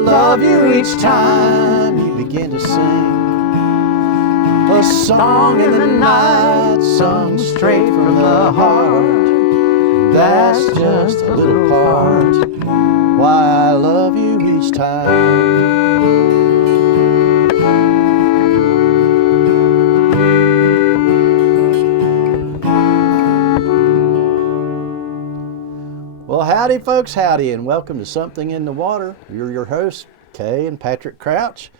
love you each time you begin to sing a song in the night, sung straight from the heart. That's just a little part why I love you each time. Well, howdy folks, howdy, and welcome to Something in the Water. You're your hosts, Kay and Patrick Crouch.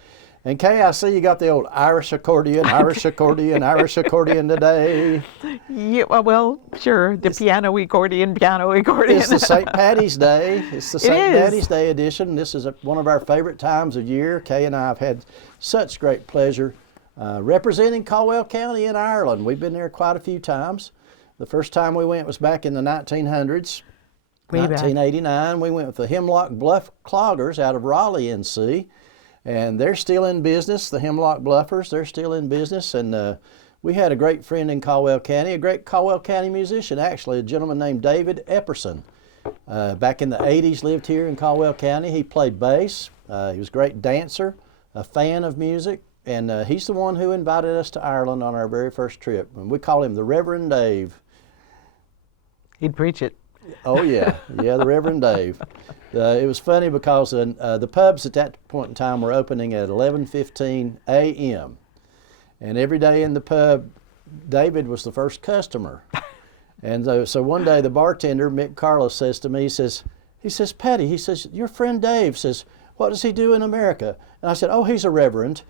And Kay, I see you got the old Irish accordion today. Yeah, well, sure, the piano accordion. It's the St. Paddy's Day. It's the St. Paddy's Day edition. This is one of our favorite times of year. Kay and I have had such great pleasure representing Caldwell County in Ireland. We've been there quite a few times. The first time we went was back in the 1900s. 1989, we went with the Hemlock Bluff Cloggers out of Raleigh, NC. And they're still in business, the Hemlock Bluffers, they're still in business. And we had a great friend in Caldwell County, a great Caldwell County musician, actually, a gentleman named David Epperson. Back in the 80s, lived here in Caldwell County. He played bass. He was a great dancer, a fan of music. And he's the one who invited us to Ireland on our very first trip. And we call him the Reverend Dave. He'd preach it. Oh, yeah. Yeah, the Reverend Dave. It was funny because the pubs at that point in time were opening at 11:15 a.m. And every day in the pub, David was the first customer. And so one day the bartender, Mick Carlos, says to me, he says, Patty, he says, your friend Dave says, what does he do in America? And I said, oh, he's a reverend,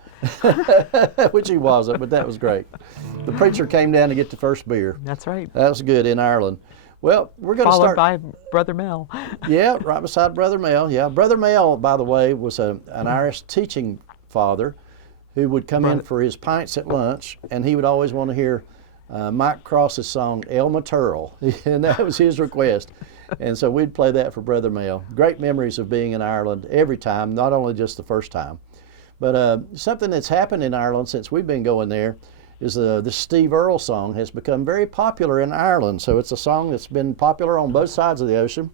which he wasn't, but that was great. The preacher came down to get the first beer. That's right. That was good in Ireland. Well, we're going to start. Followed by Brother Mel. Yeah, right beside Brother Mel. Yeah, Brother Mel, by the way, was an Irish teaching father who would come in for his pints at lunch, and he would always want to hear Mike Cross's song El Maturl, and that was his request. And so we'd play that for Brother Mel. Great memories of being in Ireland every time, not only just the first time. But something that's happened in Ireland since we've been going there is the Steve Earle song has become very popular in Ireland. So it's a song that's been popular on both sides of the ocean.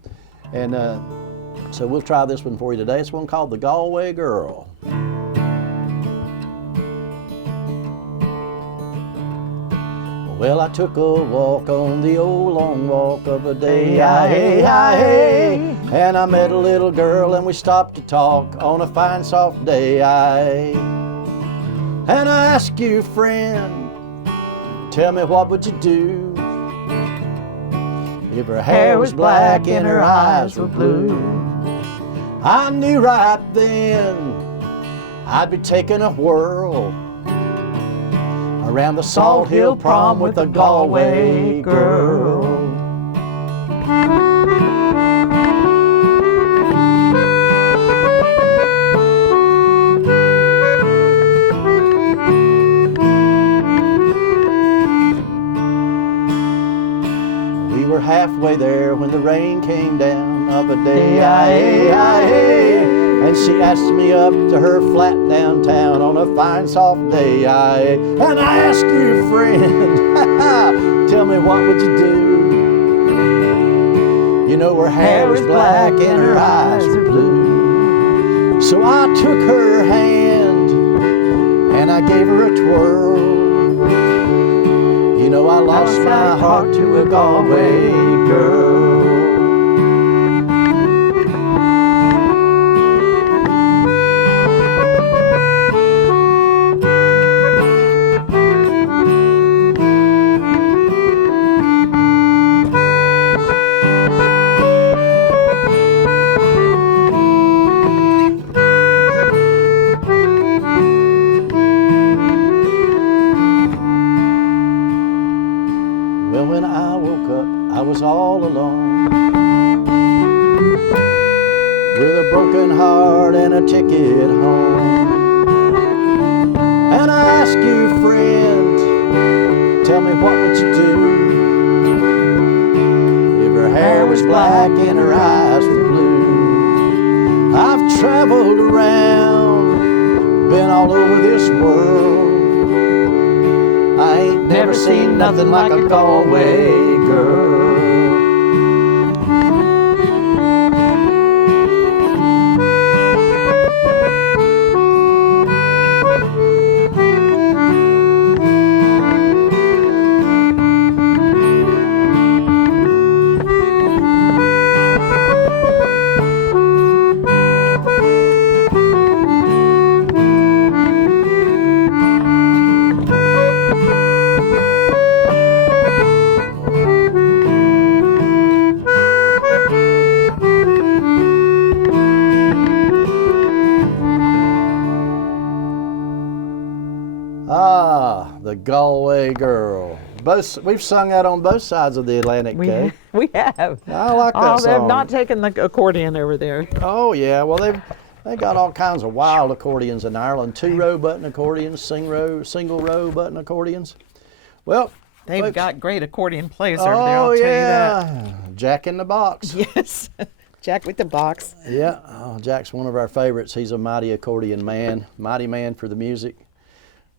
And so we'll try this one for you today. It's one called The Galway Girl. Well, I took a walk on the old long walk of a day, and I met a little girl and we stopped to talk on a fine soft day, And I ask you, friend, tell me what would you do if her hair was black and her eyes were blue? I knew right then I'd be taking a whirl around the Salt Hill Prom with a Galway girl. Halfway there when the rain came down of a day, and she asked me up to her flat downtown on a fine soft day, and I ask you, friend, tell me what would you do? You know her hair was black and her eyes were blue. So I took her hand and I gave her a twirl. You know I lost my heart to a Galway girl. All alone with a broken heart and a ticket home. And I ask you, friend, tell me what would you do if her hair was black and her eyes were blue? I've traveled around, been all over this world. I ain't never seen nothing like a Galway girl. The Galway Girl. We've sung that on both sides of the Atlantic, Kay. We have. I like that Oh, song. they've not taken the accordion over there. Oh, yeah. Well, they got all kinds of wild accordions in Ireland. 2-row button accordions, single row button accordions. Well, They've folks, got great accordion players over there, I'll tell you that. Jack in the Box. Yes. Jack with the box. Yeah, Jack's one of our favorites. He's a mighty accordion man, mighty man for the music.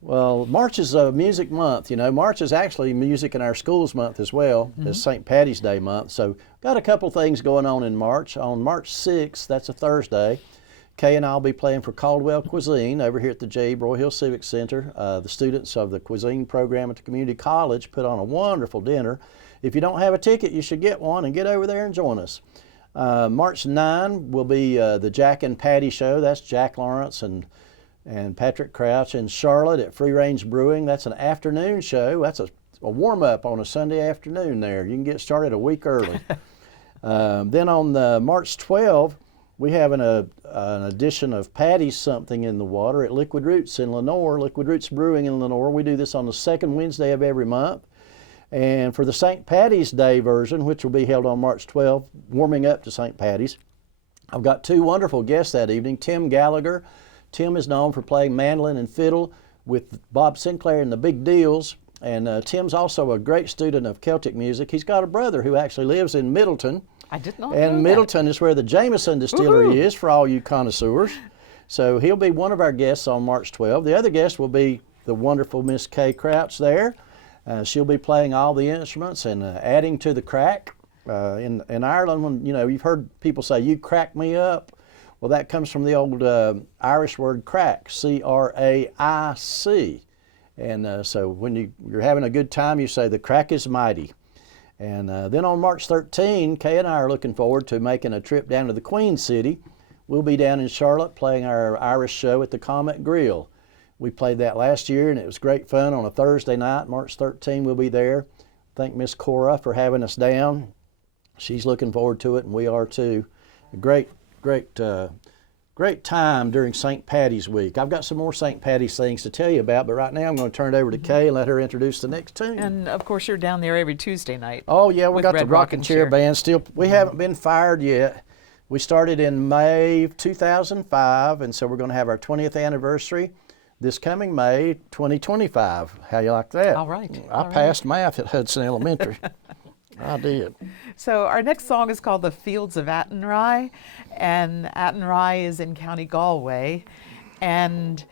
Well, March is a music month. You know, March is actually music in our schools month as well as St. Paddy's Day month. So got a couple things going on in March. On March 6th, that's a Thursday, Kay and I will be playing for Caldwell Cuisine over here at the J. Broyhill Civic Center. The students of the cuisine program at the community college put on a wonderful dinner. If you don't have a ticket, you should get one and get over there and join us. March 9 will be the Jack and Paddy Show. That's Jack Lawrence and Patrick Crouch in Charlotte at Free Range Brewing. That's an afternoon show. That's a warm-up on a Sunday afternoon there. You can get started a week early. Then on March 12, we have an edition of Paddy's Something in the Water at Liquid Roots in Lenoir, Liquid Roots Brewing in Lenoir. We do this on the second Wednesday of every month. And for the St. Paddy's Day version, which will be held on March 12, warming up to St. Paddy's, I've got two wonderful guests that evening. Tim Gallagher. Tim is known for playing mandolin and fiddle with Bob Sinclair and the Big Deals. And Tim's also a great student of Celtic music. He's got a brother who actually lives in Middleton. I did not know And Middleton that. is where the Jameson Distillery is for all you connoisseurs. So he'll be one of our guests on March 12. The other guest will be the wonderful Miss Kay Crouch there. She'll be playing all the instruments and adding to the craic. In Ireland, when you've heard people say, "You crack me up," well, that comes from the old Irish word craic, C-R-A-I-C. And so when you're having a good time, you say, "The craic is mighty." And then on March 13, Kay and I are looking forward to making a trip down to the Queen City. We'll be down in Charlotte playing our Irish show at the Comet Grill. We played that last year, and it was great fun on a Thursday night. March 13, we'll be there. Thank Miss Cora for having us down. She's looking forward to it, and we are too. A great time during St. Paddy's week. I've got some more St. Paddy's things to tell you about, but right now I'm going to turn it over to Kay and let her introduce the next tune. And of course, you're down there every Tuesday night. Oh yeah, we got the Red Rockin' Chair Band still. We haven't been fired yet. We started in May of 2005, and so we're going to have our 20th anniversary this coming May 2025. How you like that? All right. I passed math at Hudson Elementary. I did. So our next song is called The Fields of Athenry, and Athenry is in County Galway. And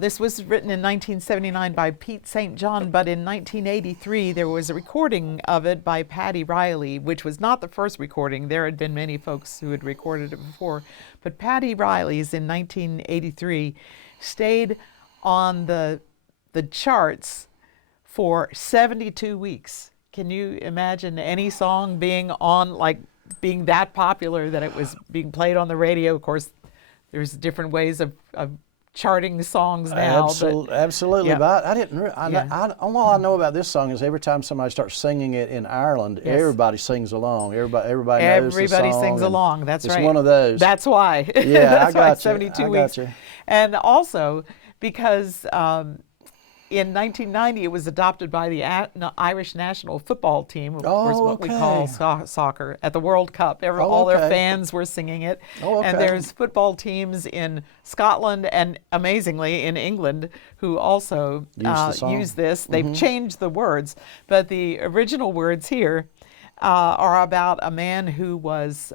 this was written in 1979 by Pete St. John, but in 1983 there was a recording of it by Paddy Riley, which was not the first recording. There had been many folks who had recorded it before. But Paddy Riley's in 1983 stayed on the charts for 72 weeks. Can you imagine any song being that popular that it was being played on the radio? Of course, there's different ways of charting songs now. Absolutely. Yeah. But I didn't. All I know about this song is every time somebody starts singing it in Ireland, everybody sings along. Everybody knows the song. Everybody sings along. That's right. It's one of those. That's why. Yeah, That's I why got it's 72 you. weeks. I got you. And also because in 1990 it was adopted by the Irish national football team, of course, what we call soccer, at the World Cup. All their fans were singing it. And there's football teams in Scotland and, amazingly, in England who also use this. They've changed the words, but the original words here are about a man who was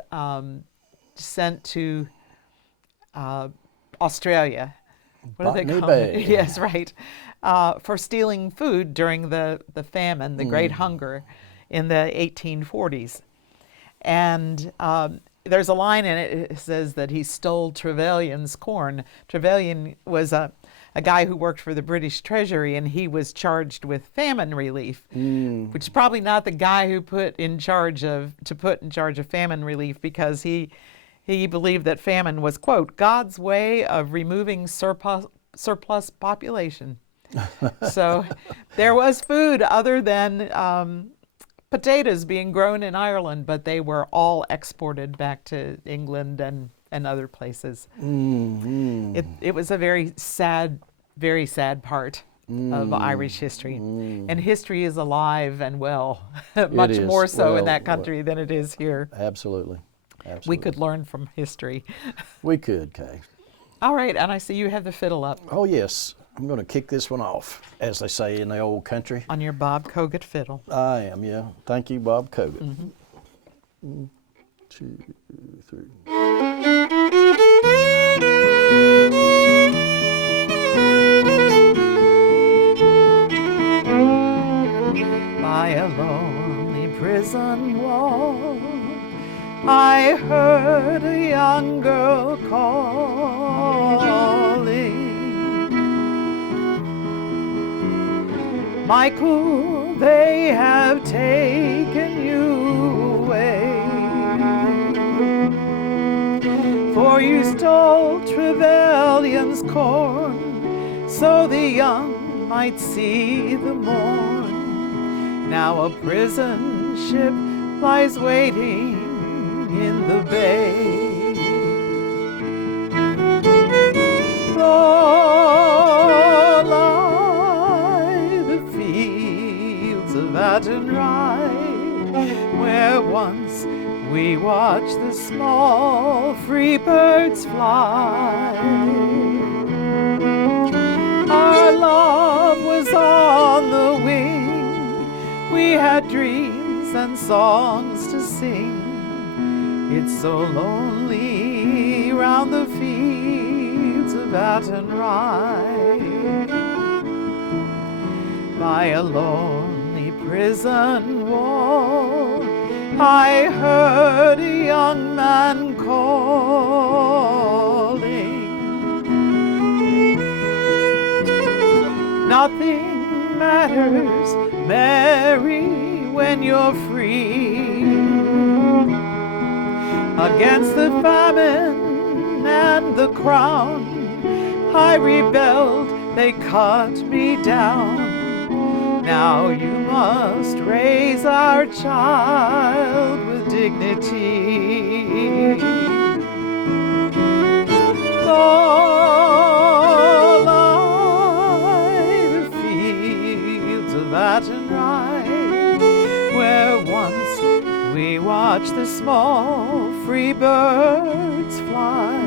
sent to Australia. What do they call it? Yes, right. For stealing food during the famine, the Great Hunger in the 1840s. And there's a line in it, it says that he stole Trevelyan's corn. Trevelyan was a guy who worked for the British Treasury, and he was charged with famine relief, which is probably not the guy who put in charge of famine relief, because he believed that famine was, quote, God's way of removing surplus population. So there was food other than potatoes being grown in Ireland, but they were all exported back to England and other places. It was a very sad part of Irish history. And history is alive and well, much more so in that country than it is here. Absolutely. We could learn from history. We could, Kay. All right, and I see you have the fiddle up. Oh, yes. I'm going to kick this one off, as they say in the old country. On your Bob Kogut fiddle. I am, yeah. Thank you, Bob Kogut. 1, 2, 3. By a lonely prison wall, I heard a young girl calling. Michael, they have taken you away, for you stole Trevelyan's corn, so the young might see the morn. Now a prison ship lies waiting in the bay. Oh, lie the fields of Athenry, where once we watched the small free birds fly. Our love was on the wing, we had dreams and songs to sing. It's so lonely round the fields of Athenry. By a lonely prison wall, I heard a young man calling. Nothing matters, Mary, when you're free. Against the famine and the crown, I rebelled, they cut me down. Now you must raise our child with dignity. Oh, lie the fields of Athenry, where once we watched the small free birds fly.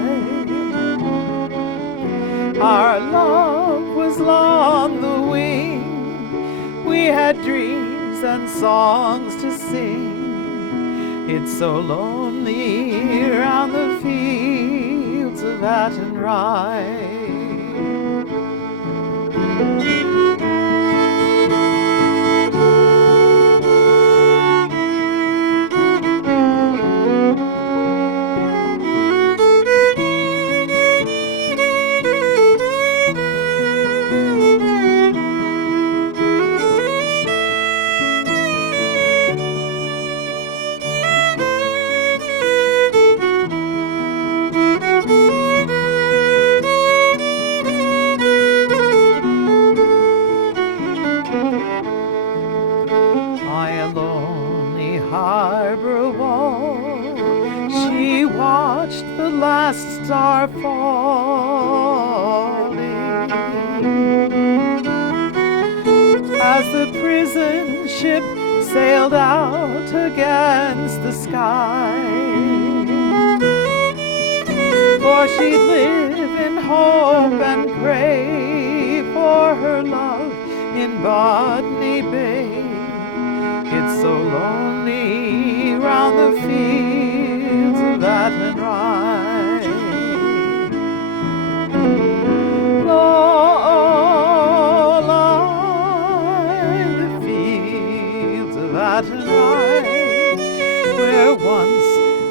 Our love was on the wing, we had dreams and songs to sing. It's so lonely round the fields of Athenry. Last star falling, as the prison ship sailed out against the sky. For she'd live in hope and pray for her love in Botany Bay. It's so lonely round the fields of Athenry. Oh, lie the fields of Athenry, where once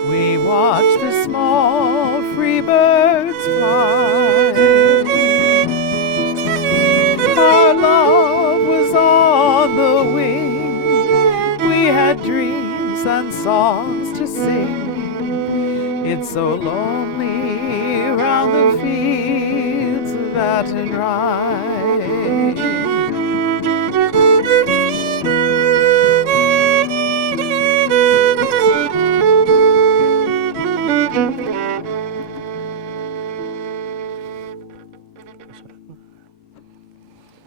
we watched the small free birds fly. Our love was on the wing, we had dreams and songs to sing. It's so lonely round the fields of Athenry.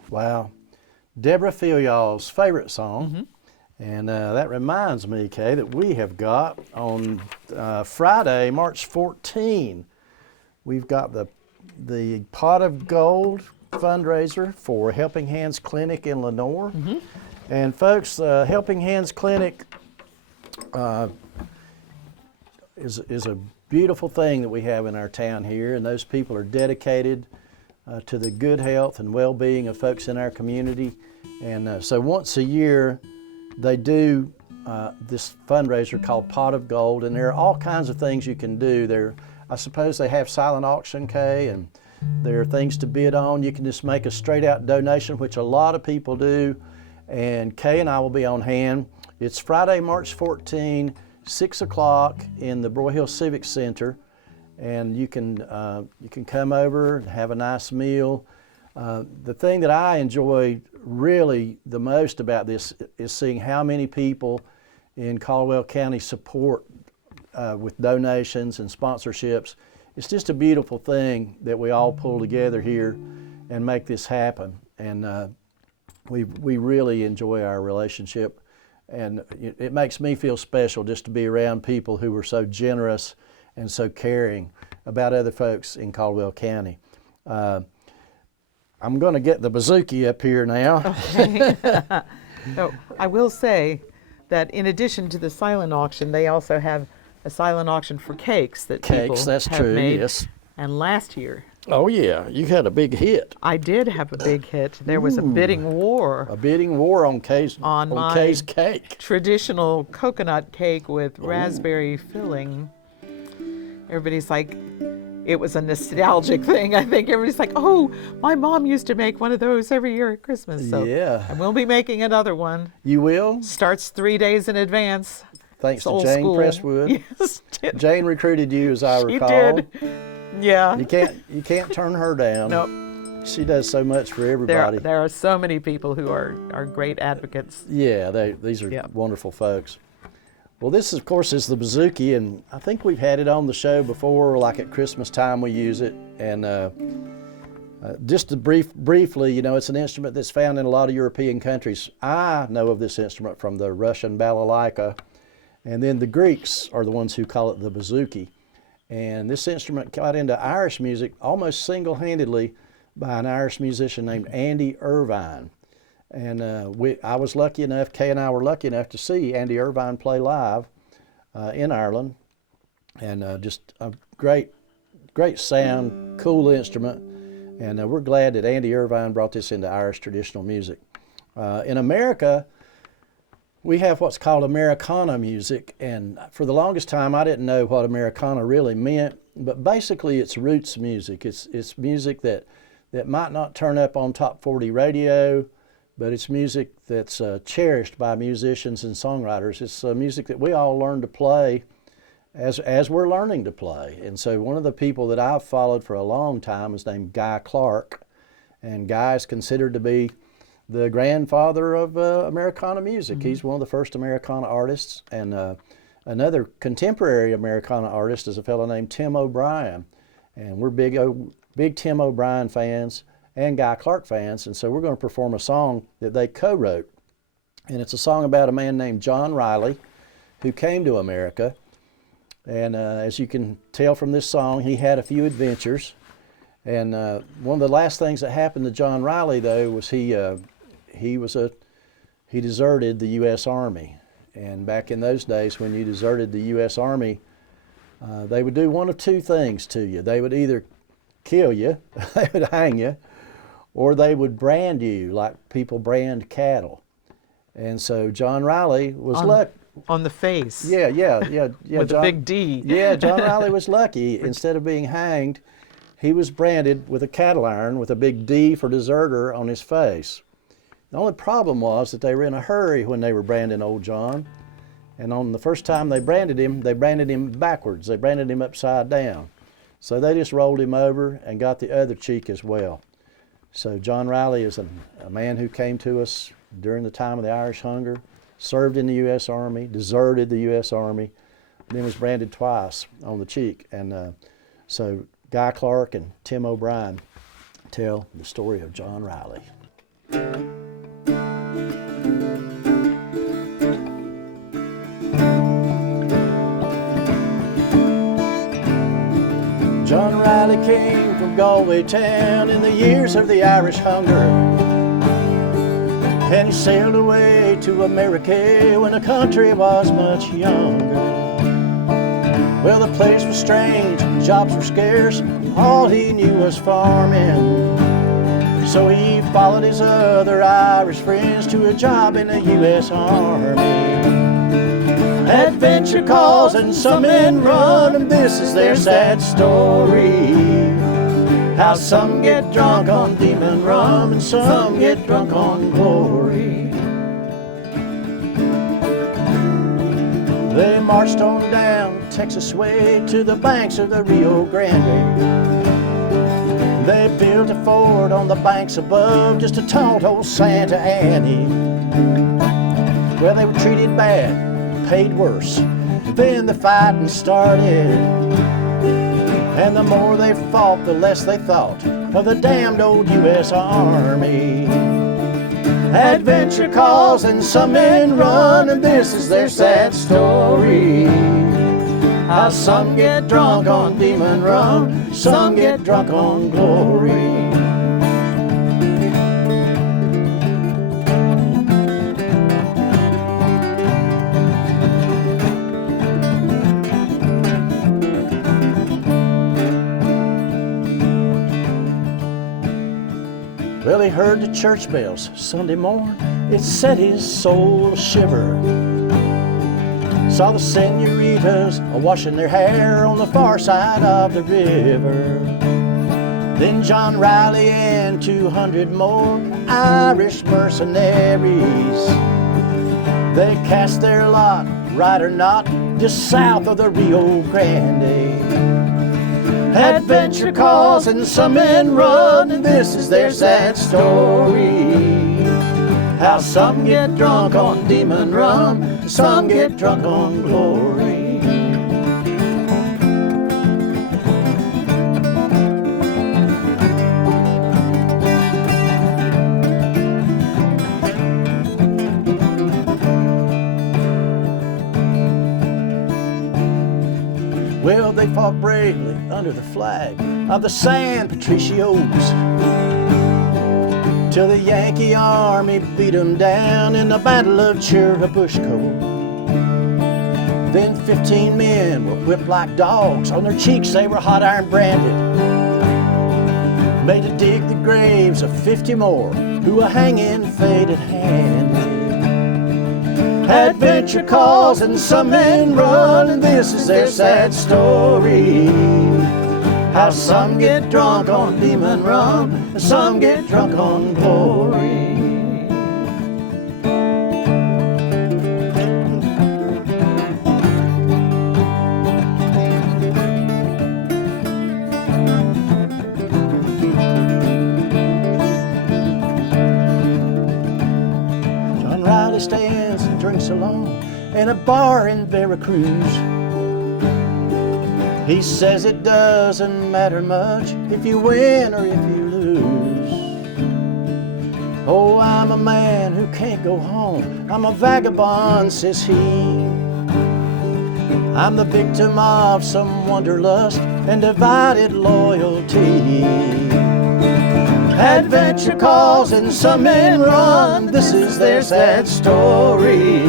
Wow. Deborah Filial's favorite song. Mm-hmm. And that reminds me, Kay, that we have got on Friday, March 14, we've got the Pot of Gold fundraiser for Helping Hands Clinic in Lenoir. Mm-hmm. And folks, Helping Hands Clinic is a beautiful thing that we have in our town here, and those people are dedicated to the good health and well-being of folks in our community. And so once a year, they do this fundraiser called Pot of Gold, and there are all kinds of things you can do. I suppose they have silent auction, Kay, and there are things to bid on. You can just make a straight out donation, which a lot of people do, and Kay and I will be on hand. It's Friday, March 14, 6 o'clock in the Broyhill Civic Center, and you can come over and have a nice meal. The thing that I enjoy really the most about this is seeing how many people in Caldwell County support with donations and sponsorships. It's just a beautiful thing that we all pull together here and make this happen. And we really enjoy our relationship, and it makes me feel special just to be around people who are so generous and so caring about other folks in Caldwell County. I'm going to get the bouzouki up here now. Okay. So I will say that in addition to the silent auction, they also have a silent auction for cakes that people that's have true, made. yes. And last year, Oh yeah, you had a big hit. I did have a big hit. There was a bidding war. A bidding war on Kay's my cake. Traditional coconut cake with raspberry filling. Everybody's like, it was a nostalgic thing. I think everybody's like, oh, my mom used to make one of those every year at Christmas. So Yeah. I will be making another one. You will? Starts 3 days in advance. Thanks It's to old Jane school. Presswood. Yes. Jane recruited you, as I She recall. did. Yeah. You can't turn her down. Nope. She does so much for everybody. There are so many people who are great advocates. Yeah, these are wonderful folks. Well, this, of course, is the bouzouki, and I think we've had it on the show before, like at Christmas time we use it. And just to briefly, you know, it's an instrument that's found in a lot of European countries. I know of this instrument from the Russian balalaika, and then the Greeks are the ones who call it the bouzouki. And this instrument got into Irish music almost single-handedly by an Irish musician named Andy Irvine. And I was lucky enough, Kay and I were lucky enough to see Andy Irvine play live in Ireland. And just a great sound, cool instrument. And we're glad that Andy Irvine brought this into Irish traditional music. In America, we have what's called Americana music, and for the longest time I didn't know what Americana really meant, but basically it's roots music. It's music that might not turn up on top 40 radio, but it's music that's cherished by musicians and songwriters. It's music that we all learn to play as we're learning to play. And so one of the people that I've followed for a long time is named Guy Clark, and Guy is considered to be the grandfather of Americana music. Mm-hmm. He's one of the first Americana artists, and another contemporary Americana artist is a fellow named Tim O'Brien, and we're big Tim O'Brien fans and Guy Clark fans, and so we're going to perform a song that they co-wrote, and it's a song about a man named John Riley who came to America, and as you can tell from this song, he had a few adventures, and one of the last things that happened to John Riley, though, was he deserted the U.S. Army. And back in those days, when you deserted the U.S. Army, they would do one of two things to you. They would either kill you, they would hang you, or they would brand you like people brand cattle. And so John Riley was lucky. On the face. Yeah. With a big D. Yeah, John Riley was lucky. Instead of being hanged, he was branded with a cattle iron with a big D for deserter on his face. The only problem was that they were in a hurry when they were branding old John. And on the first time they branded him backwards. They branded him upside down. So they just rolled him over and got the other cheek as well. So John Riley is a man who came to us during the time of the Irish Hunger, served in the U.S. Army, deserted the U.S. Army, then was branded twice on the cheek. And so Guy Clark and Tim O'Brien tell the story of John Riley. John Riley came from Galway town in the years of the Irish hunger, and he sailed away to America when the country was much younger. Well, the place was strange, jobs were scarce, all he knew was farming. So he followed his other Irish friends to a job in the U.S. Army. Adventure calls and some men run, and this is their sad story. How some get drunk on demon rum and some get drunk on glory. They marched on down Texas way to the banks of the Rio Grande. They built a fort on the banks above just to taunt old Santa Annie. Well, they were treated bad, paid worse. Then the fighting started, and the more they fought, the less they thought of the damned old U.S. Army. Adventure calls and some men run, and this is their sad story. How some get drunk on demon rum, some get drunk on glory. Well, he heard the church bells Sunday morn. It set his soul a shiver. Saw the senoritas washing their hair on the far side of the river. Then John Riley and 200 more Irish mercenaries, they cast their lot, right or not, just south of the Rio Grande. Adventure calls and some men run, and this is their sad story. How some get drunk on demon rum, some get drunk on glory. Well, they fought bravely under the flag of the San Patricios, till the Yankee army beat them down in the Battle of Churubusco. Then 15 men were whipped like dogs, on their cheeks they were hot iron branded, made to dig the graves of 50 more who were hanging faded-handed. Adventure calls and some men run, and this is their sad story. How some get drunk on demon rum, and some get drunk on glory. John Riley stands and drinks alone in a bar in Veracruz. He says it doesn't matter much if you win or if you lose. Oh, I'm a man who can't go home, I'm a vagabond, says he. I'm the victim of some wanderlust and divided loyalty. Adventure calls and some men run, this is their sad story.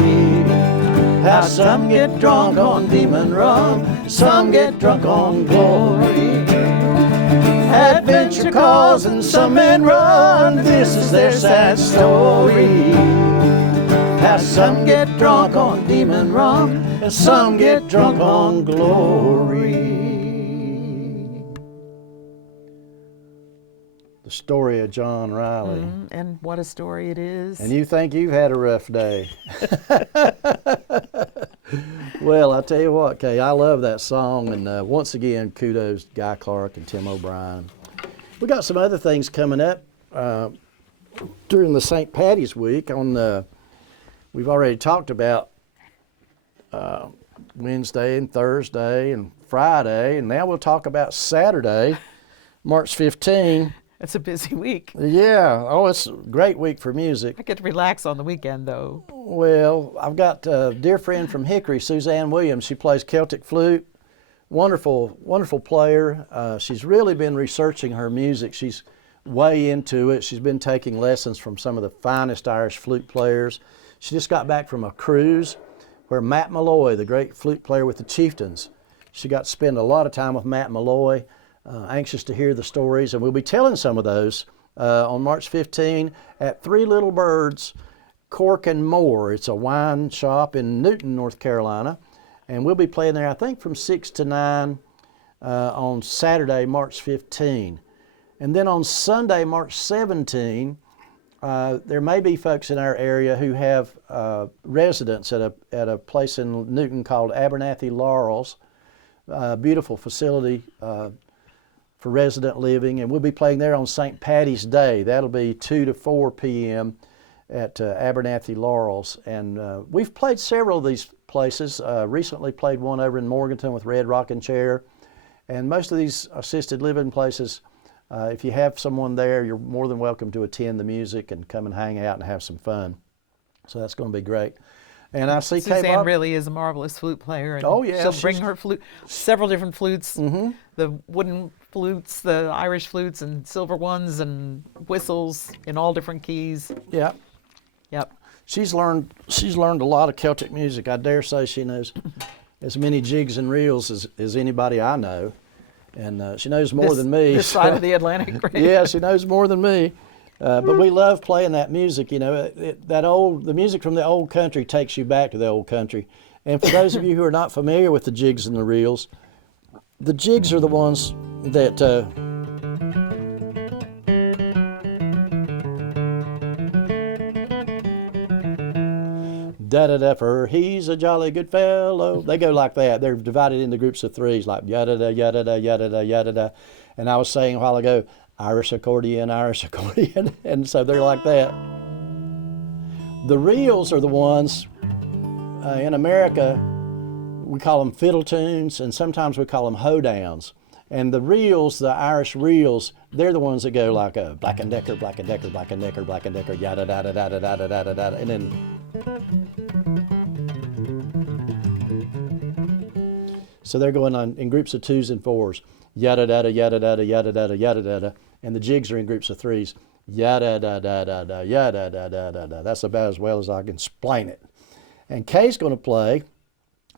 How some get drunk on demon rum, some get drunk on glory. Adventure calls and some men run, this is their sad story. How some get drunk on demon rum, and some get drunk on glory. The story of John Riley. And what a story it is. And you think you've had a rough day. Well, I tell you what, Kay, I love that song, and once again, kudos to Guy Clark and Tim O'Brien. We got some other things coming up during the St. Paddy's week. We've already talked about Wednesday and Thursday and Friday, and now we'll talk about Saturday, March 15. It's a busy week. Yeah. Oh, it's a great week for music. I get to relax on the weekend, though. Well, I've got a dear friend from Hickory, Suzanne Williams. She plays Celtic flute. Wonderful, wonderful player. She's really been researching her music. She's way into it. She's been taking lessons from some of the finest Irish flute players. She just got back from a cruise where Matt Malloy, the great flute player with the Chieftains, she got to spend a lot of time with Matt Malloy. Anxious to hear the stories, and we'll be telling some of those on March 15 at Three Little Birds, Cork and More. It's a wine shop in Newton, North Carolina, and we'll be playing there, I think, from 6 to 9 on Saturday, March 15. And then on Sunday, March 17, there may be folks in our area who have residence at a place in Newton called Abernathy Laurels, beautiful facility for resident living, and we'll be playing there on St. Paddy's Day. That'll be 2 to 4 p.m. at Abernathy Laurels. And we've played several of these places. Recently played one over in Morganton with Red Rocking Chair. And most of these assisted living places, if you have someone there, you're more than welcome to attend the music and come and hang out and have some fun. So that's going to be great. And I see Suzanne really is a marvelous flute player. And oh, yeah. She'll bring her flute, several different flutes, the wooden flutes, the Irish flutes, and silver ones, and whistles in all different keys. Yeah. Yep. She's learned a lot of Celtic music. I dare say she knows as many jigs and reels as anybody I know. And she knows more than me. This side of the Atlantic, right? Yeah, she knows more than me. But we love playing that music, you know. The music from the old country takes you back to the old country. And for those of you who are not familiar with the jigs and the reels, the jigs are the ones that da-da-da, for he's a jolly good fellow. They go like that. They're divided into groups of threes, like yada-da, yada-da, yada-da, yada-da. And I was saying a while ago, Irish accordion, and so they're like that. The reels are the ones, in America, we call them fiddle tunes, and sometimes we call them hoedowns. And the reels, the Irish reels, they're the ones that go like a Black and Decker, Black and Decker, Black and Decker, Black and Decker, yada da da da da da da da da, and then. So they're going on in groups of twos and fours, yada da da yada da da yada da da yada da da, and the jigs are in groups of threes, yada da da da da yada da da da da. That's about as well as I can explain it. And Kay's going to play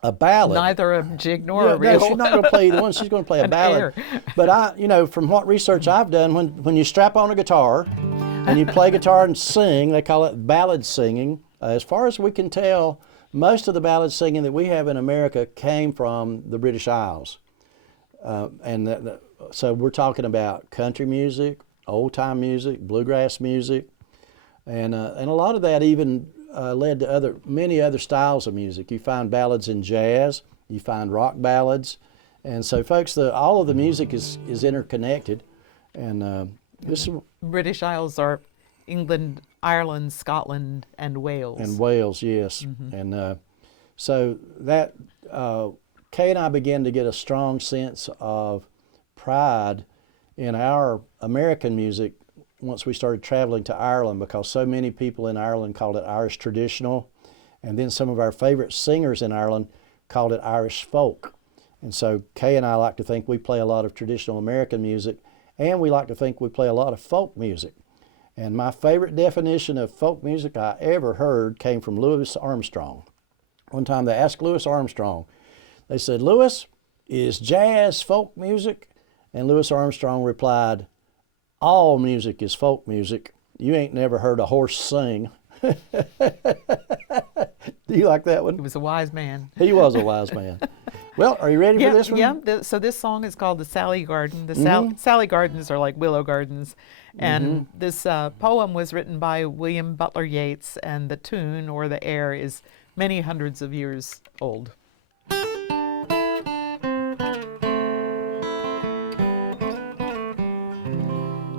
a ballad. Neither a jig nor a reel. No, she's not going to play either one. She's going to play a ballad. But from what research I've done, when you strap on a guitar and you play guitar and sing, they call it ballad singing. As far as we can tell, most of the ballad singing that we have in America came from the British Isles. So we're talking about country music, old-time music, bluegrass music, and a lot of that even led to many other styles of music. You find ballads in jazz, you find rock ballads, and so folks, all of the music is interconnected. And British Isles are England, Ireland, Scotland, and Wales. And Wales, yes. And so that Kay and I began to get a strong sense of pride in our American music once we started traveling to Ireland, because so many people in Ireland called it Irish traditional, and then some of our favorite singers in Ireland called it Irish folk. And so Kay and I like to think we play a lot of traditional American music, and we like to think we play a lot of folk music. And my favorite definition of folk music I ever heard came from Louis Armstrong. One time they asked Louis Armstrong, they said, "Louis, is jazz folk music?" And Louis Armstrong replied, "All music is folk music. You ain't never heard a horse sing." Do you like that one? He was a wise man. He was a wise man. Well, are you ready for this one? Yeah. So this song is called The Sally Garden. Sally Gardens are like willow gardens. And this poem was written by William Butler Yeats, and the tune or the air is many hundreds of years old.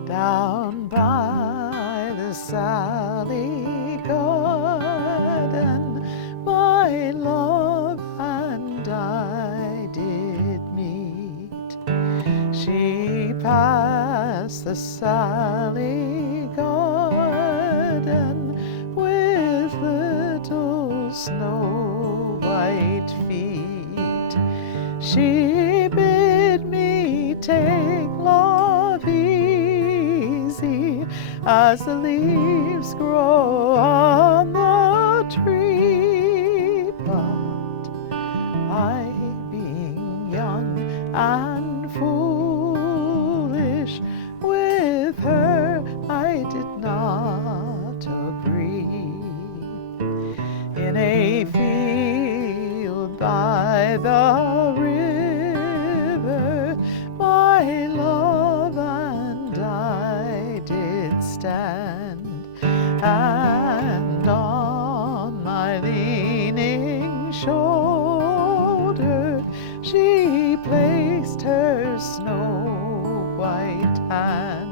Down by the Sally Garden, my love and I did meet. She passed past the Sally garden with little snow white feet. She bid me take love easy as the leaves grow on the tree. But I, being young and foolish, with her I did not agree. In a field by the river, my love and I did stand, and on my leaning shoulder she placed her snow white hand.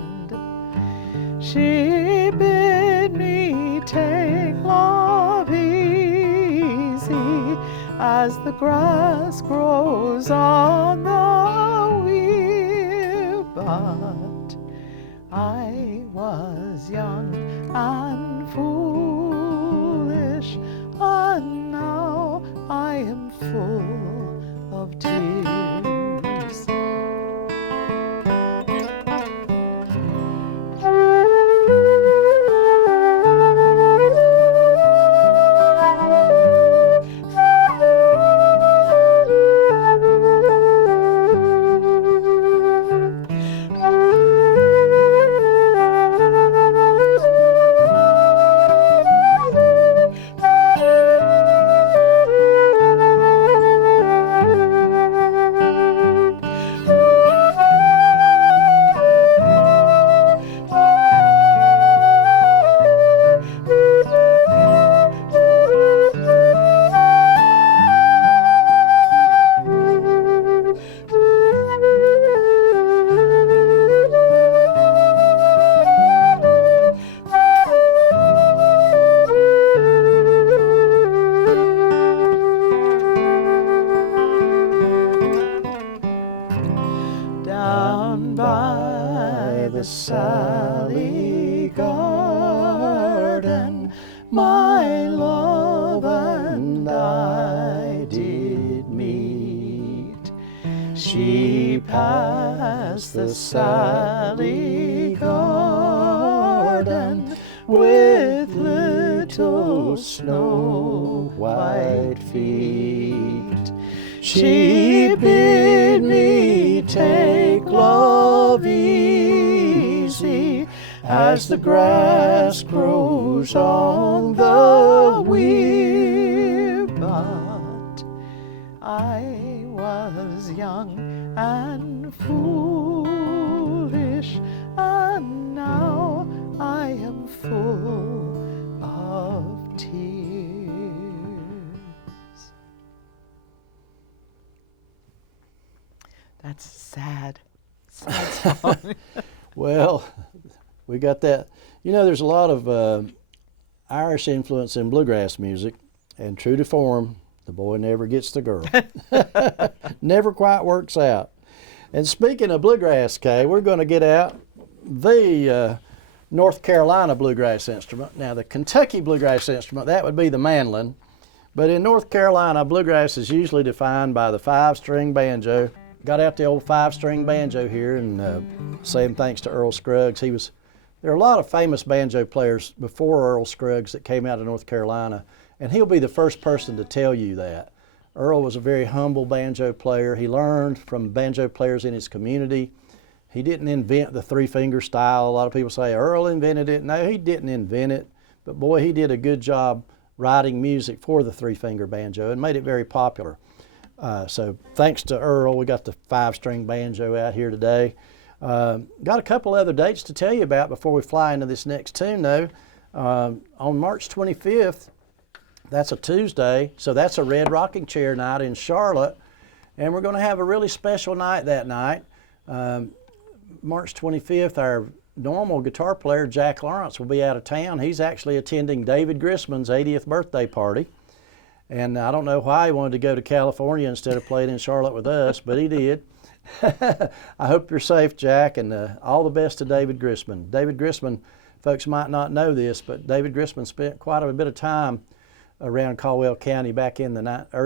She bid me take love easy as the grass grows on the weir. But I was young and foolish, and now I am full of tears. Sally garden, my love and I did meet. She passed the Sally garden with little snow white feet. She bid me take love easy as the grass grows on the weir. But I was young and foolish, and now I am full of tears. That's sad. Sad song. Well, we got that. You know, there's a lot of Irish influence in bluegrass music, and true to form, the boy never gets the girl. Never quite works out. And speaking of bluegrass, Kay, we're going to get out the North Carolina bluegrass instrument. Now, the Kentucky bluegrass instrument, that would be the mandolin. But in North Carolina, bluegrass is usually defined by the 5-string banjo. Got out the old 5-string banjo here, and saying thanks to Earl Scruggs. There are a lot of famous banjo players before Earl Scruggs that came out of North Carolina, and he'll be the first person to tell you that. Earl was a very humble banjo player. He learned from banjo players in his community. He didn't invent the 3-finger style. A lot of people say Earl invented it. No, he didn't invent it, but boy, he did a good job writing music for the 3-finger banjo and made it very popular. So thanks to Earl, we got the 5-string banjo out here today. Got a couple other dates to tell you about before we fly into this next tune though. On March 25th, that's a Tuesday, so that's a Red Rocking Chair night in Charlotte, and we're going to have a really special night that night. March 25th, our normal guitar player, Jack Lawrence, will be out of town. He's actually attending David Grisman's 80th birthday party. And I don't know why he wanted to go to California instead of playing in Charlotte with us, but he did. I hope you're safe, Jack, and all the best to David Grissman. David Grissman, folks might not know this, but David Grissman spent quite a bit of time around Caldwell County back in the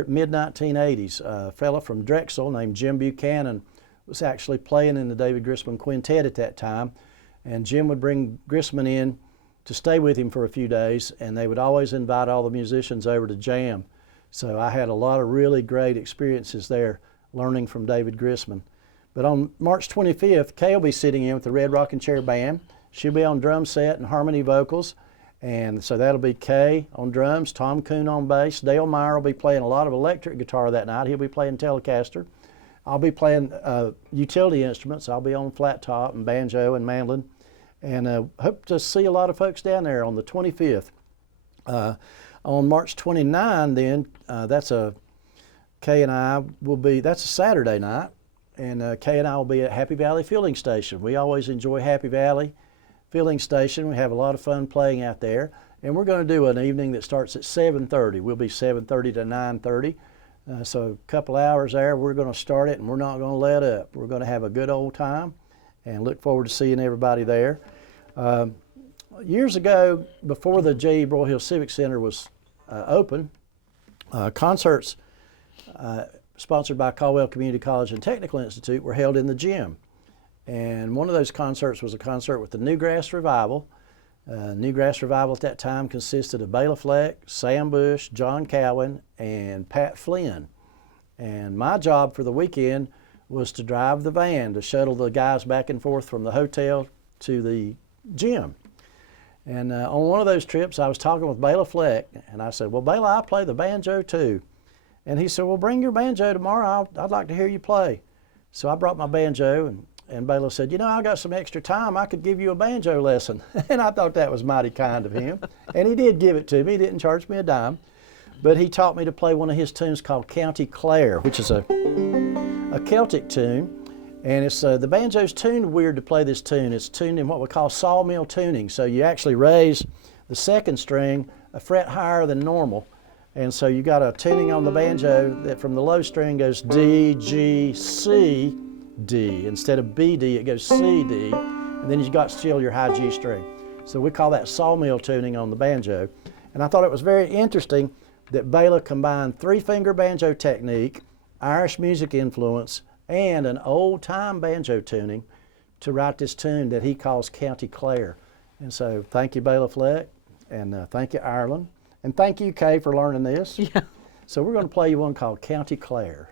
mid-1980s. A fella from Drexel named Jim Buchanan was actually playing in the David Grissman Quintet at that time, and Jim would bring Grissman in to stay with him for a few days, and they would always invite all the musicians over to jam. So I had a lot of really great experiences there learning from David Grissman. But on March 25th, Kay will be sitting in with the Red Rocking Chair Band. She'll be on drum set and harmony vocals. And so that'll be Kay on drums, Tom Kuhn on bass. Dale Meyer will be playing a lot of electric guitar that night. He'll be playing Telecaster. I'll be playing utility instruments. I'll be on flat top and banjo and mandolin. And hope to see a lot of folks down there on the 25th. On March 29, then, Kay and I will be, that's a Saturday night. And Kay and I will be at Happy Valley Filling Station. We always enjoy Happy Valley Filling Station. We have a lot of fun playing out there. And we're going to do an evening that starts at 7:30. We'll be 7:30 to 9:30. So a couple hours there, we're going to start it and we're not going to let up. We're going to have a good old time and look forward to seeing everybody there. Years ago, before the J.E. Broyhill Civic Center was open, concerts sponsored by Caldwell Community College and Technical Institute were held in the gym. And one of those concerts was a concert with the Newgrass Revival. Newgrass Revival at that time consisted of Bela Fleck, Sam Bush, John Cowan, and Pat Flynn. And my job for the weekend was to drive the van to shuttle the guys back and forth from the hotel to the gym. And on one of those trips, I was talking with Bela Fleck, and I said, well, Bela, I play the banjo too. And he said, well, bring your banjo tomorrow. I'd like to hear you play. So I brought my banjo, and Bela said, you know, I got some extra time. I could give you a banjo lesson. And I thought that was mighty kind of him. And he did give it to me. He didn't charge me a dime. But he taught me to play one of his tunes called County Clare, which is a Celtic tune. And it's the banjo's tuned weird to play this tune. It's tuned in what we call sawmill tuning. So you actually raise the second string a fret higher than normal. And so you got a tuning on the banjo that from the low string goes D, G, C, D. Instead of B, D, it goes C, D. And then you've got still your high G string. So we call that sawmill tuning on the banjo. And I thought it was very interesting that Bela combined three-finger banjo technique, Irish music influence, and an old-time banjo tuning to write this tune that he calls County Clare. And so thank you, Bela Fleck, and thank you, Ireland. And thank you, Kay, for learning this. Yeah. So we're going to play you one called County Clare.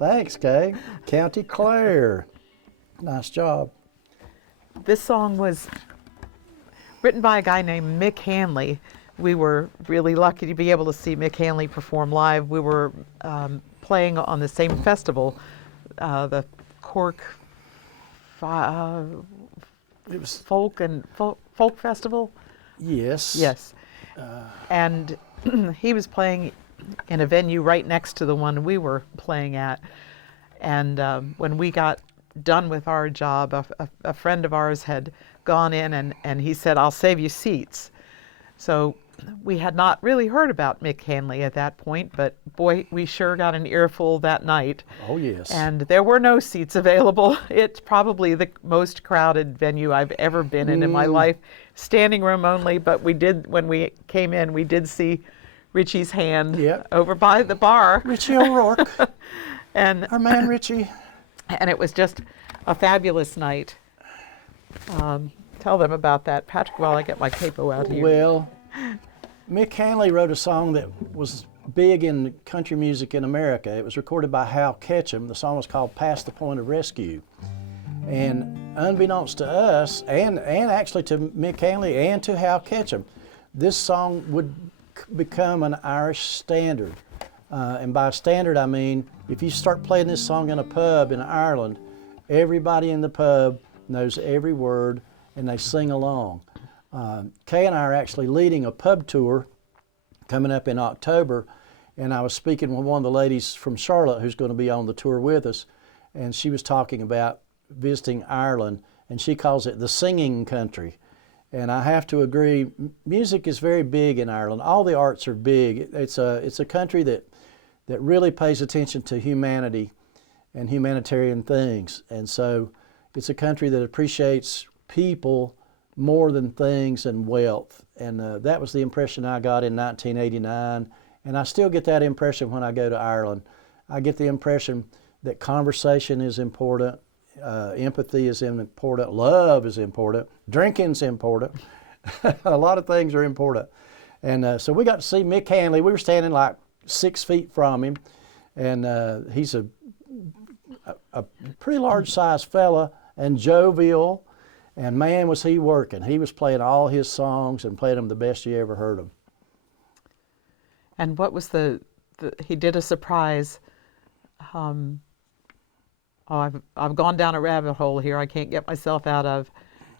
Thanks, Kay. County Clare. Nice job. This song was written by a guy named Mick Hanley. We were really lucky to be able to see Mick Hanley perform live. We were playing on the same festival, the Cork It was folk festival. Yes. Yes. And he was playing in a venue right next to the one we were playing at. And when we got done with our job, a friend of ours had gone in and he said, "I'll save you seats." So we had not really heard about Mick Hanley at that point, but boy, we sure got an earful that night. Oh, yes. And there were no seats available. It's probably the most crowded venue I've ever been in my life. Standing room only, but we did, when we came in, we did see Richie's hand over by the bar. Richie O'Rourke. And our man Richie. And it was just a fabulous night. Tell them about that, Patrick, while I get my capo out here. Well, Mick Hanley wrote a song that was big in country music in America. It was recorded by Hal Ketchum. The song was called "Past the Point of Rescue." And unbeknownst to us, and actually to Mick Hanley and to Hal Ketchum, this song would become an Irish standard. And by standard, I mean, if you start playing this song in a pub in Ireland, everybody in the pub knows every word and they sing along. Kay and I are actually leading a pub tour coming up in October, and I was speaking with one of the ladies from Charlotte who's going to be on the tour with us, and she was talking about visiting Ireland, and she calls it the singing country. And I have to agree, music is very big in Ireland. All the arts are big. It's a country that really pays attention to humanity and humanitarian things. And so it's a country that appreciates people more than things and wealth. And that was the impression I got in 1989. And I still get that impression when I go to Ireland. I get the impression that conversation is important, empathy is important, love is important, drinking's important. A lot of things are important. And so we got to see Mick Hanley. We were standing like 6 feet from him, and he's a pretty large sized fella and jovial, and man was he working. He was playing all his songs and playing them the best you ever heard them. And what was he did a surprise, I've gone down a rabbit hole here I can't get myself out of.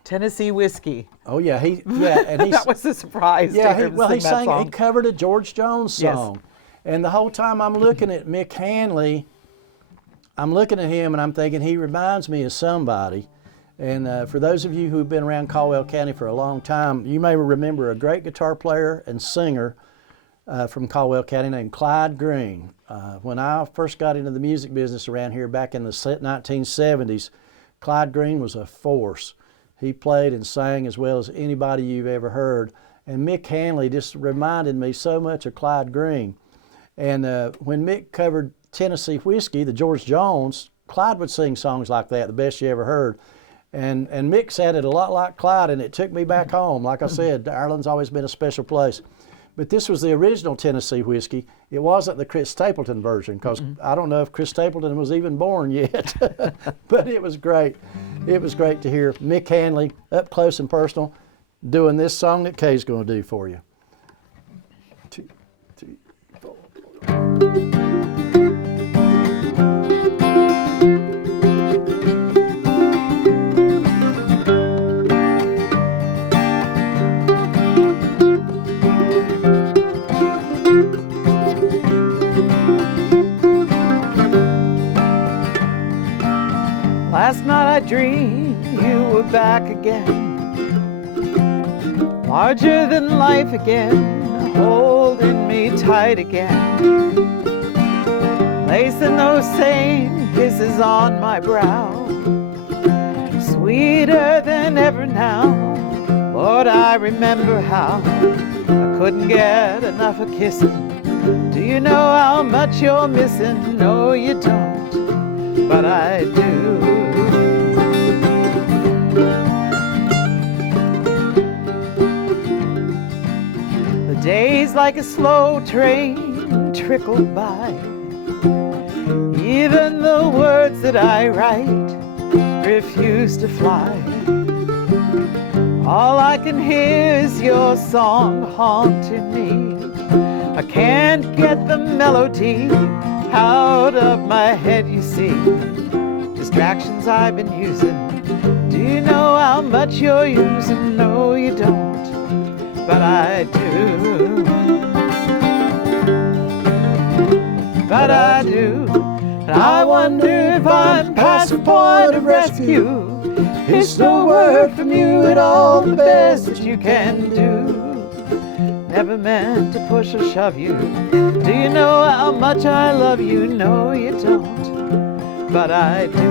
Tennessee whiskey. Oh yeah, and that was a surprise. Yeah, to hear him sing that song. He covered a George Jones song. Yes. And the whole time I'm looking at Mick Hanley, I'm looking at him and I'm thinking he reminds me of somebody. And for those of you who've been around Caldwell County for a long time, you may remember a great guitar player and singer from Caldwell County named Clyde Green. When I first got into the music business around here back in the 1970s, Clyde Green was a force. He played and sang as well as anybody you've ever heard. And Mick Hanley just reminded me so much of Clyde Green. And when Mick covered Tennessee whiskey, the George Jones, Clyde would sing songs like that, the best you ever heard. And Mick sounded a lot like Clyde, and it took me back home. Like I said, Ireland's always been a special place. But this was the original Tennessee whiskey. It wasn't the Chris Stapleton version, because I don't know if Chris Stapleton was even born yet. But it was great. It was great to hear Mick Hanley up close and personal doing this song that Kay's going to do for you. 2, 3, 4. Last night I dreamed you were back again, larger than life again, holding me tight again, placing those same kisses on my brow, sweeter than ever now. Lord, I remember how I couldn't get enough of kissing. Do you know how much you're missing? No, you don't, but I do. The days like a slow train trickled by, Even the words that I write refuse to fly. All I can hear is your song haunting me. I can't get the melody out of my head, you see. Distractions I've been using. Do you know how much you're using? No, you don't, but I do. But I do. And I wonder if I'm past the point of rescue. It's no word from you at all, the best that you can do. Never meant to push or shove you. Do you know how much I love you? No, you don't, but I do.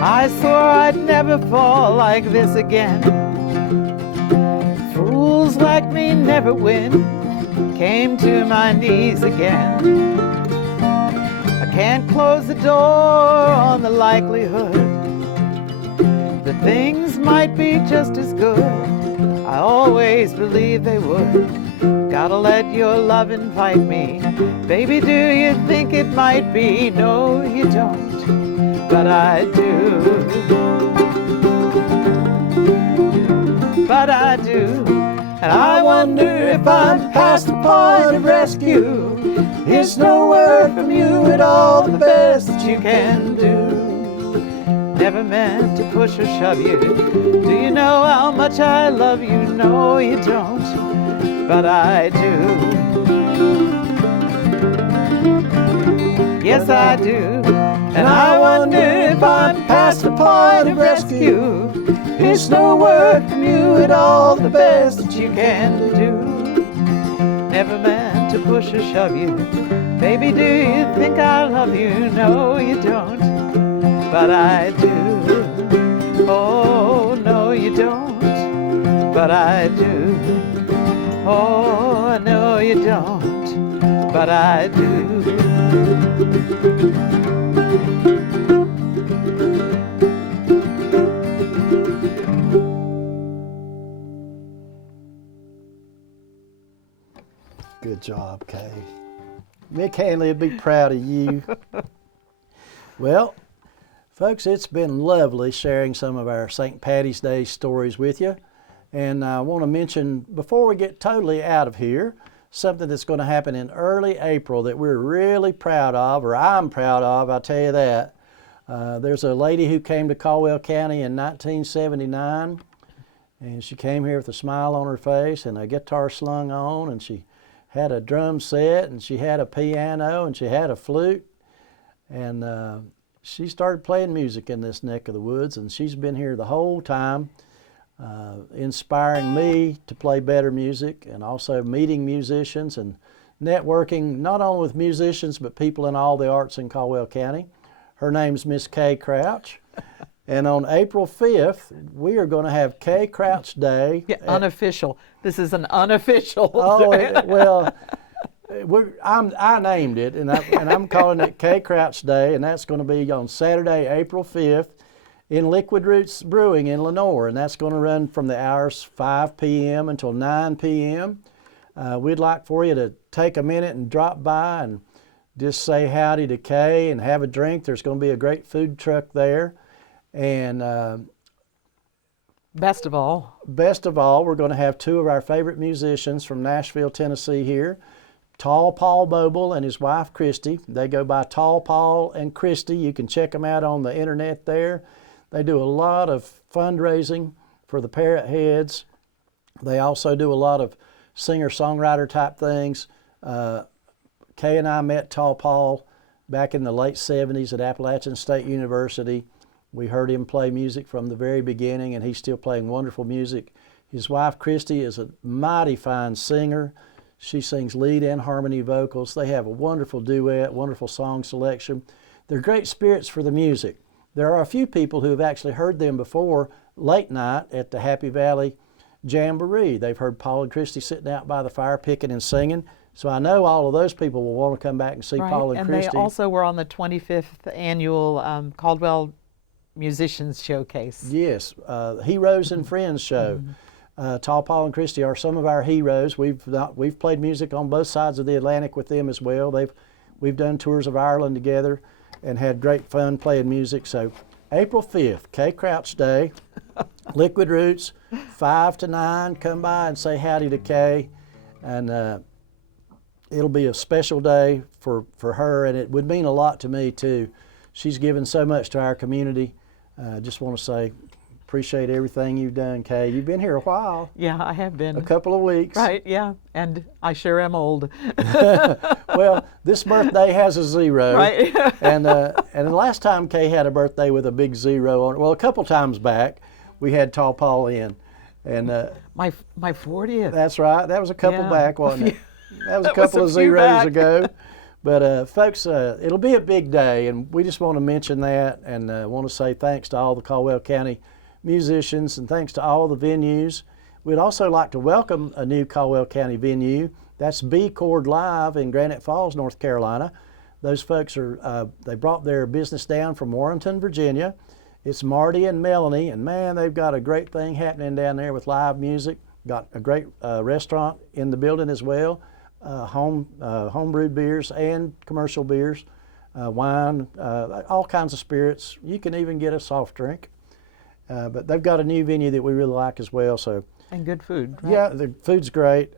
I swore I'd never fall like this again. Fools like me never win. Came to my knees again. I can't close the door on the likelihood that things might be just as good. I always believed they would. Gotta let your love invite me. Baby, do you think it might be? No, you don't, but I do. But I do. And I wonder if I'm past the point of rescue. It's no word from you at all, the best that you can do. Never meant to push or shove you. Do you know how much I love you? No, you don't, but I do. Yes, I do. And I wonder if I'm past the point of rescue. It's no word from you at all, the best that you can do. Never meant to push or shove you. Baby, do you think I love you? No, you don't, but I do. Oh, no, you don't, but I do. Oh, no, you don't, but I do. Good job, Kay. Mick Hanley would be proud of you. Well, folks, it's been lovely sharing some of our St. Paddy's Day stories with you. And I want to mention, before we get totally out of here, something that's going to happen in early April that we're really proud of, or I'm proud of, I'll tell you that. There's a lady who came to Caldwell County in 1979, and she came here with a smile on her face and a guitar slung on, and she had a drum set, and she had a piano, and she had a flute, and she started playing music in this neck of the woods, and she's been here the whole time, inspiring me to play better music, and also meeting musicians and networking not only with musicians but people in all the arts in Caldwell County. Her name's Miss Kay Crouch. And on April 5th, we are going to have Kay Crouch Day. Yeah, unofficial. This is an unofficial. Oh, I named it, and I'm calling it Kay Crouch Day, and that's going to be on Saturday, April 5th, in Liquid Roots Brewing in Lenoir, and that's going to run from the hours 5 p.m. until 9 p.m. We'd like for you to take a minute and drop by and just say howdy to Kay and have a drink. There's going to be a great food truck there. And best of all, we're going to have two of our favorite musicians from Nashville, Tennessee here, Tall Paul Boble and his wife Christy. They go by Tall Paul and Christy. You can check them out on the internet there. They do a lot of fundraising for the Parrot Heads. They also do a lot of singer-songwriter type things. Kay and I met Tall Paul back in the late 70s at Appalachian State University. We heard him play music from the very beginning, and he's still playing wonderful music. His wife, Christy, is a mighty fine singer. She sings lead and harmony vocals. They have a wonderful duet, wonderful song selection. They're great spirits for the music. There are a few people who have actually heard them before late night at the Happy Valley jamboree. They've heard Paul and Christy sitting out by the fire picking and singing. So I know all of those people will want to come back and see Paul and Christy. And they also were on the 25th annual Caldwell Musicians Showcase. Yes, Heroes and Friends show. Tall Paul and Christy are some of our heroes. We've played music on both sides of the Atlantic with them as well. We've done tours of Ireland together and had great fun playing music. So April 5th, Kay Crouch Day, Liquid Roots, 5 to 9. Come by and say howdy to Kay. And it'll be a special day for her, and it would mean a lot to me too. She's given so much to our community. I just want to say, appreciate everything you've done, Kay. You've been here a while. Yeah, I have been. A couple of weeks. Right, yeah, and I sure am old. Well, this birthday has a 0. Right. and the last time Kay had a birthday with a big 0 on it, well, a couple times back, we had Tall Paul in. And my 40th. That's right. That was a couple back, wasn't it? That was a That couple was of a few zeros back. ago. But folks, it'll be a big day, and we just want to mention that and want to say thanks to all the Caldwell County musicians and thanks to all the venues. We'd also like to welcome a new Caldwell County venue. That's B Chord Live in Granite Falls, North Carolina. Those folks they brought their business down from Warrenton, Virginia. It's Marty and Melanie, and man, they've got a great thing happening down there with live music. Got a great restaurant in the building as well. Home brewed beers and commercial beers, wine, all kinds of spirits. You can even get a soft drink. But they've got a new venue that we really like as well. So And good food, right? yeah, the food's great.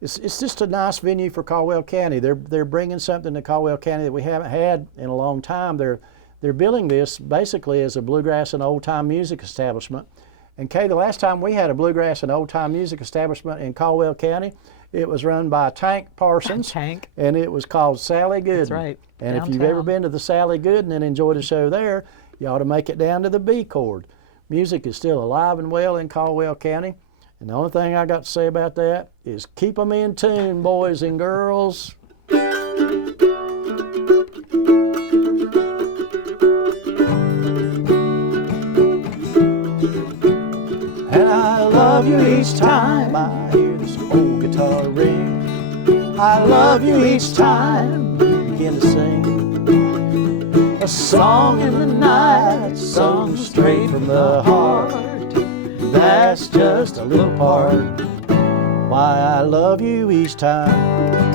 It's just a nice venue for Caldwell County. They're bringing something to Caldwell County that we haven't had in a long time. They're billing this basically as a bluegrass and old time music establishment. And Kay, the last time we had a bluegrass and old time music establishment in Caldwell County, it was run by Tank Parsons. Tank. And it was called Sally Gooden. That's right. And if you've ever been to the Sally Gooden and enjoyed a show there, you ought to make it down to the B Chord. Music is still alive and well in Caldwell County. And the only thing I got to say about that is keep them in tune, boys and girls. And I love you each time I hear this old guitar ring. I love you each time you begin to sing a song in the night, sung straight from the heart. That's just a little part why I love you each time.